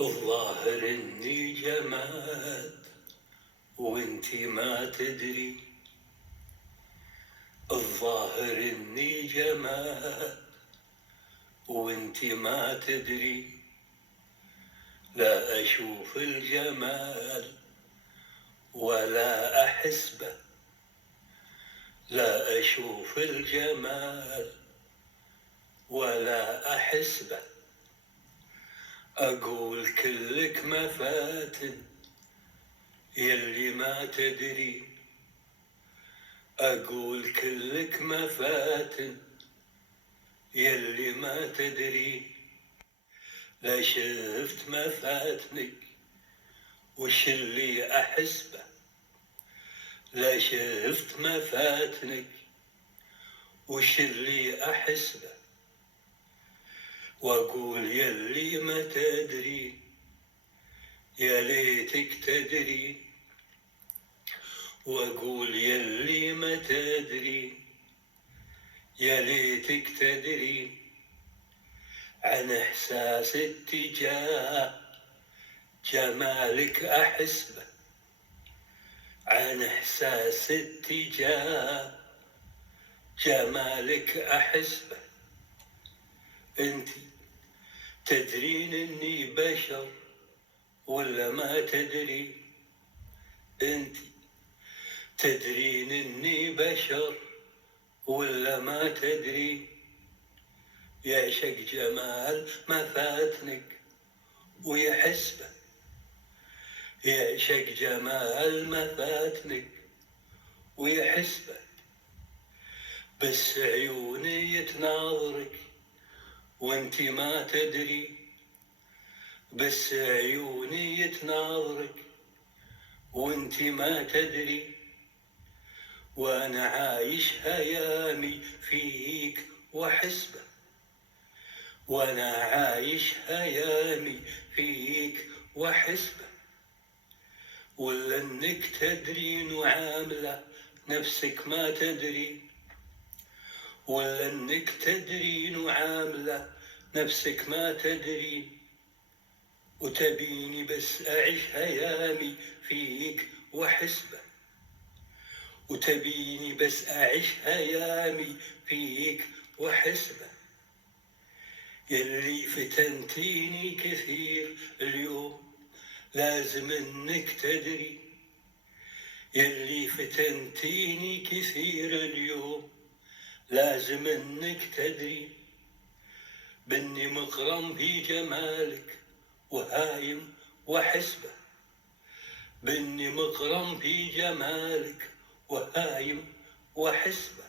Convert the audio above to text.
الظاهر اني جماد وانتي ما تدري. الظاهر اني جماد وانتي ما تدري. لا اشوف الجمال ولا احس به. لا اشوف الجمال ولا احس به. اقول كلك مفاتن يلي ما تدري. اقول كلك مفاتن يلي ما تدري. لا شفت مفاتنك وش اللي احس به. لا شفت مفاتنك وش اللي احس به. واقول يلي ما تدري يا ليتك تدري. واقول يلي ما تدري يا ليتك تدري. عن احساس اتجاه جمالك احس به. عن احساس اتجاه جمالك احس به. انتي تدرين اني بشر ولا ما تدري. انتي تدرين اني بشر ولا ما تدري. يعشق جمال مفاتنك ويحس به. يعشق جمال مفاتنك ويحس به. بس عيوني تناظرك وانتي ما تدري. بس عيوني تناظرك وانتي ما تدري. وانا عايش هيامي فيك واحس به. وانا عايش هيامي فيك واحس به. ولا انك تدرين وعاملة نفسك ما تدري. ولا انك تدرين وعاملة نفسك ما تدري. وتبيني بس اعيش هيامي فيك واحس به. وتبيني بس اعيش هيامي فيك واحس به. يلي فتنتيني كثير اليوم لازم انك تدري. يلي فتنتيني كثير اليوم لازم انك تدري. باني مغرم بجمالك وهايم واحس به. باني مغرم بجمالك وهايم واحس به.